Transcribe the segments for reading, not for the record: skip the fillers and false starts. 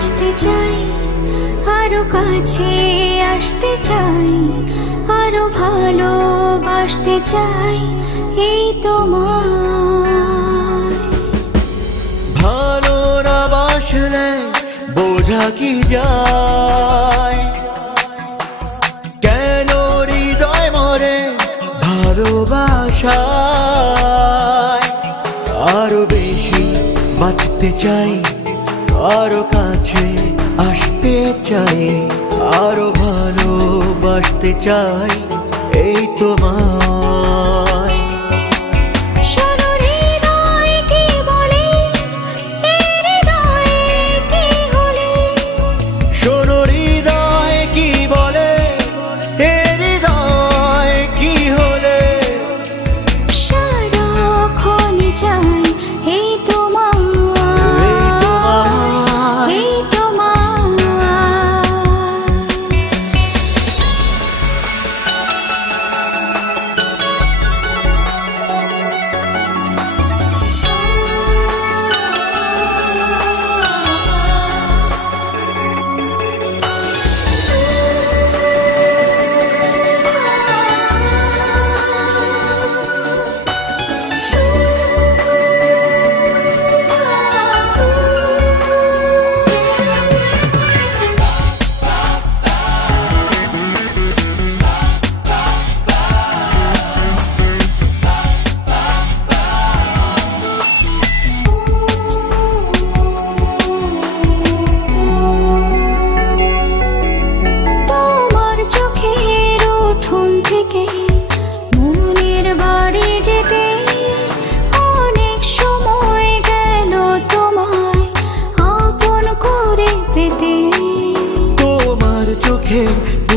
বাঁচতে চাই, আরো কাছে আসতে চাই, আরো ভালোবাসতে চাই এই তোমায়। ভালো না বাসলে বোঝা কি যায়, কেন হৃদয় মরে ভালোবাসায়। আরো বেশি বাঁচতে চাই, আরো কাছে আসতে চাই, আরো ভালোবাসতে চাই এই তোমায়।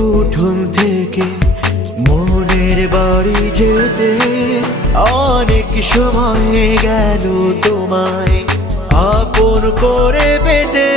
উঠোন থেকে মনের বাড়ি যেতে অনেক সময় গেল তোমায় আপন করে পেতে।